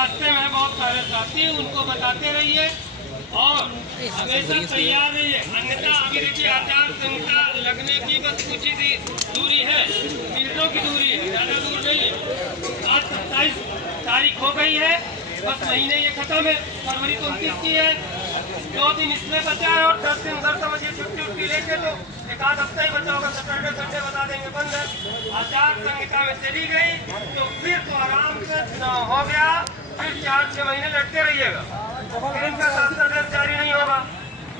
रास्ते में बहुत सारे साथी, उनको बताते रहिए और हमेशा तैयार रहिए। अन्यथा अभी देखिए आचार संहिता लगने की बस कुछ ही दूरी है, मिनटों की दूरी है, ज़्यादा दूर नहीं है। आज 27 तारीख हो गई है, बस महीने ये खत्म है। फरवरी 29 की है, 2 दिन इसमें बचा है और 10 दिन उधर समझिए छुट्टी उट्टी लेके तो एक आध हफ्ता ही बचा होगा। सैटरडे संडे बता देंगे बंद है। आचार संहिता में चली गई तो फिर तो आराम से चुनाव हो गया, फिर 4-6 महीने लड़ते रहिएगा, फिर इनका शासन जारी नहीं होगा,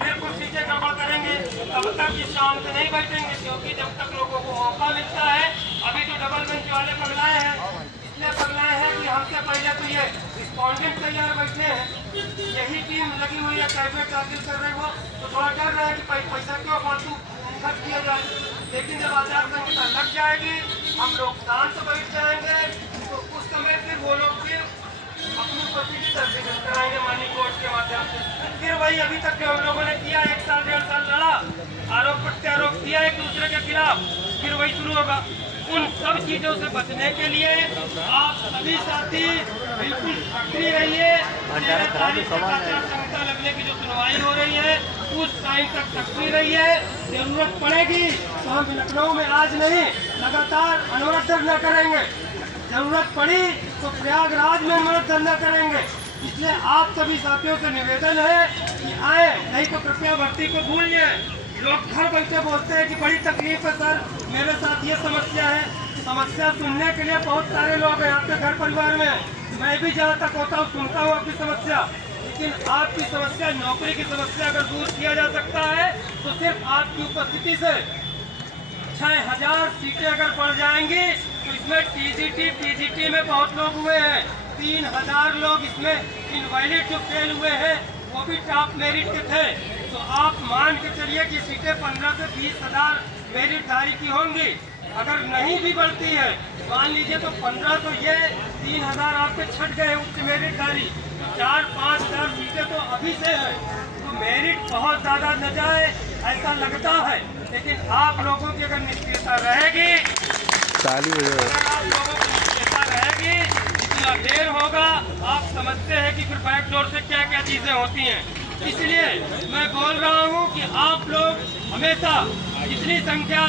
फिर कुछ चीजें गड़बड़ करेंगे। तब तक इस शांत नहीं बैठेंगे, क्योंकि जब तक लोगों को मौका मिलता है, अभी तो डबल बेंच वाले पगलाए हैं, इसलिए पगलाए हैं कि हमसे पहले तो ये रिस्पॉन्डेंट तैयार बैठे हैं, यही टीम लगी हुई है कैबिनेट दाखिल कर रहे हो, तो थोड़ा डर रहा है कि पैसा क्यों फालतू खर्च किया जाए। लेकिन जब आचार संहिता लग जाएगी, हम लोग शांत बैठ जाएंगे, तो उस समय फिर वो लोग फिर अपनी प्रोसीडी दर्ज कराएंगे माननीय कोर्ट के माध्यम से। फिर वही अभी तक जो हम लोगों ने किया, 1 साल 1.5 साल लड़ा, आरोप प्रत्यारोप किया एक दूसरे के खिलाफ, फिर वही शुरू होगा। उन सब चीजों से बचने के लिए आप सभी साथी बिल्कुल सक्रिय रहिए। 13 तारीख तक आचार संहिता लगने की जो सुनवाई हो रही है, उस टाइम तक सक्रिय रहिए। जरूरत पड़ेगी तो हम लखनऊ में आज नहीं, लगातार अनवरत धरना करेंगे। जरूरत पड़ी तो प्रयागराज में अनवरत धरना करेंगे। इसलिए आप सभी साथियों से निवेदन है कि आए, नहीं तो कृपया भर्ती को भूल जाए। लोग घर बैठे बोलते हैं कि बड़ी तकलीफ है सर, मेरे साथ ये समस्या है। समस्या सुनने के लिए बहुत सारे लोग हैं आपके घर परिवार में, मैं भी जहाँ तक होता हूँ सुनता हूँ आपकी समस्या, लेकिन आपकी समस्या, नौकरी की समस्या अगर दूर किया जा सकता है तो सिर्फ आपकी उपस्थिति से 6000 सीटें अगर बढ़ जाएंगी तो इसमें टीजीटी पीजीटी में बहुत लोग हुए हैं, 3000 लोग इसमें इनवैलिड जो फेल हुए हैं वो भी टॉप मेरिट के थे। तो आप मान के चलिए कि सीटें 15 से 20,000 मेरिटधारी की होंगी। अगर नहीं भी बढ़ती है, मान लीजिए तो 15 तो ये 3000 आपके छट गए उच्च मेरिटधारी, तो 4-5 हजार सीटें तो अभी से है। तो मेरिट बहुत ज़्यादा न जाए ऐसा लगता है, लेकिन आप लोगों की अगर निष्क्रियता रहेगी, आप लोगों की निष्क्रियता रहेगी, इतना देर होगा। आप समझते हैं कि फिर बैकडोर से क्या क्या चीज़ें होती हैं। इसलिए मैं बोल रहा हूँ कि आप लोग हमेशा, जितनी संख्या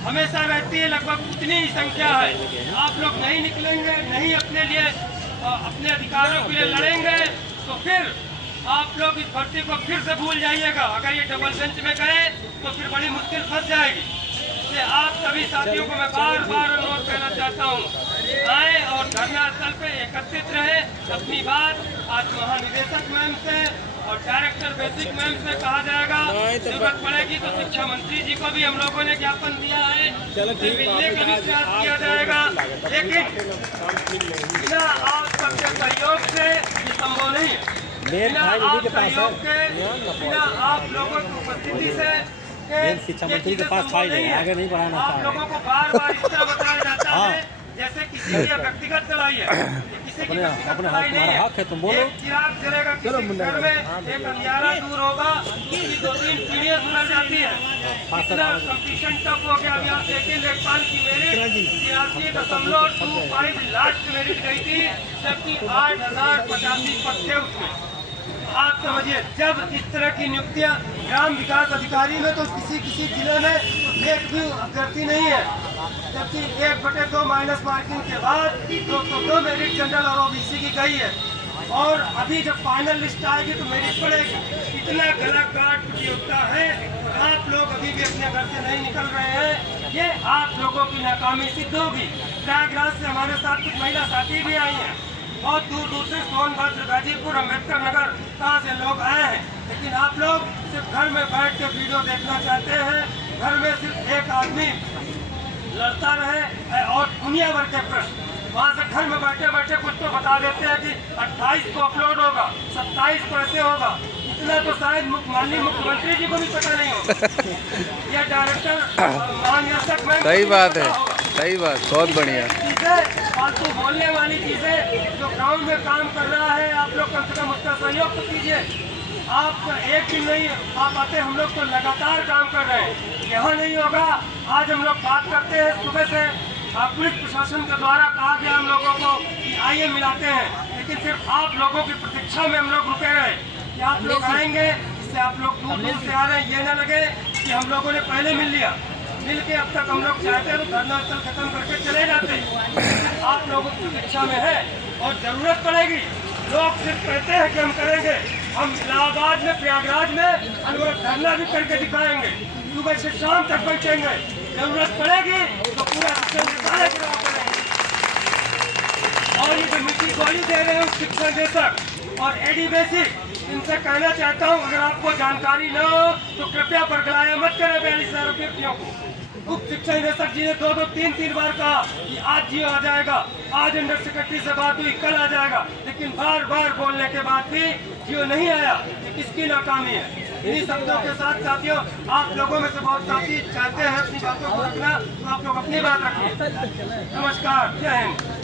हमेशा रहती है लगभग उतनी ही संख्या है, आप लोग नहीं निकलेंगे, नहीं अपने लिए, अपने अधिकारों के लिए लड़ेंगे, तो फिर आप लोग इस भर्ती को फिर से भूल जाइएगा। अगर ये डबल बेंच में गए तो फिर बड़ी मुश्किल फंस जाएगी। इसलिए आप सभी साथियों को मैं बार बार अनुरोध करना चाहता हूँ, आए और धरना स्थल पे एकत्रित रहे। अपनी बात आज महानिदेशक मैम से और डायरेक्टर बेसिक मैम से कहा जाएगा, जरूरत पड़ेगी तो शिक्षा मंत्री जी को भी हम लोगों ने ज्ञापन दिया है, मिलने का भी प्रयास किया जाएगा। लेकिन बिना आप सबके सहयोग से ये संभव नहीं है, बिना आप सहयोग के, बिना आप लोगों की उपस्थिति से शिक्षा मंत्री के पास फाइल है, आगे नहीं बढ़ाना। आप लोगों को बार बार इस तरह बताया जाता है जैसे किसी की व्यक्तिगत लड़ाई है, किसी की व्यक्तिगत लड़ाई नहीं है। तुम बोलो, एक चिराग जलेगा किसी घर में, एक अंधियारा दूर होगा, किसी 2-3 पीढ़ियां सुना जाती है। इतना कंपटीशन टफ हो गया। अभी आप देखिए लेखपाल की मेरिट 83.25 लास्ट मेरिट गई थी, जबकि 8085 पद थे उसमें। आप समझिए, जब इस तरह की नियुक्तियां ग्राम विकास अधिकारी में तो किसी जिले में एक भी अभ्यर्थी नहीं है, जबकि 1/2 माइनस मार्किंग के बाद 202 मेरिट जनरल और ओबीसी की गई है। और अभी जब फाइनल लिस्ट आएगी तो मेरिट पड़ेगी। इतना गला काट प्रतियोगिता है, आप लोग अभी भी अपने घर से नहीं निकल रहे हैं, ये आप लोगों की नाकामी सिद्ध होगी। प्रयागराज से हमारे साथ कुछ महिला साथी भी आई हैं, बहुत दूर दूर से, सोनभद्र, गाजीपुर, अम्बेडकर नगर, कहाँ से लोग आए हैं। लेकिन आप लोग सिर्फ घर में बैठ के वीडियो देखना चाहते हैं, घर में सिर्फ एक आदमी लड़ता रहे और दुनिया भर के प्रश्न, वहाँ से घर में बैठे बैठे कुछ तो बता देते हैं कि 28 को अपलोड होगा, 27 को ऐसे होगा। इतना तो शायद माननीय मुख्यमंत्री जी को भी पता नहीं होगा। यह डायरेक्टर महानिदेशक में सही बात है, सही बात, बहुत बढ़िया चीजें, फालतू बोलने वाली चीजें। जो ग्राउंड में काम कर रहा है, आप लोग कम से कम उसका सहयोग तो कीजिए। आप एक दिन नहीं आप आते, हम लोग तो लगातार काम कर रहे हैं, यहाँ नहीं होगा। आज हम लोग बात करते हैं सुबह से, पुलिस प्रशासन के द्वारा कहा गया हम लोगों को कि आइए मिलाते हैं, लेकिन सिर्फ आप लोगों की प्रतीक्षा में हम लोग रुके रहे कि आप लोग आएंगे, इससे आप लोग दूर दूर से आ रहे हैं, ये ना लगे कि हम लोगों ने पहले मिल लिया। मिल के अब तक हम लोग चाहते हैं तो धरना स्थल खत्म करके चले जाते। आप लोगों की प्रतीक्षा में है और जरूरत पड़ेगी। लोग सिर्फ कहते हैं कि हम करेंगे, हम इलाहाबाद में, प्रयागराज में हम लोग धरना भी करके दिखाएंगे, सुबह से शाम तक बैठेंगे। जरूरत पड़ेगी तो पूरा शिक्षण निकाले गिराव करेंगे। और ये जो मीठी गोली दे रहे हैं शिक्षण निदेशक और एडीबीसी, इनसे कहना चाहता हूँ, अगर आपको जानकारी न हो तो कृपया बरगलाया मत करें 42,000 व्यक्तियों को। उप शिक्षा निदेशक जी ने 2-2, 3-3 बार कहा कि आज जियो आ जाएगा, आज अंडर सेक्रेटरी से बात हुई, कल आ जाएगा, लेकिन बार बार बोलने के बाद भी जियो नहीं आया। ये किसकी नाकामी है? इन्हीं शब्दों के साथ साथियों, आप लोगों में से बहुत साथी चाहते हैं अपनी बातों को रखना, तो आप लोग अपनी बात रखिए। नमस्कार, जय हिंद।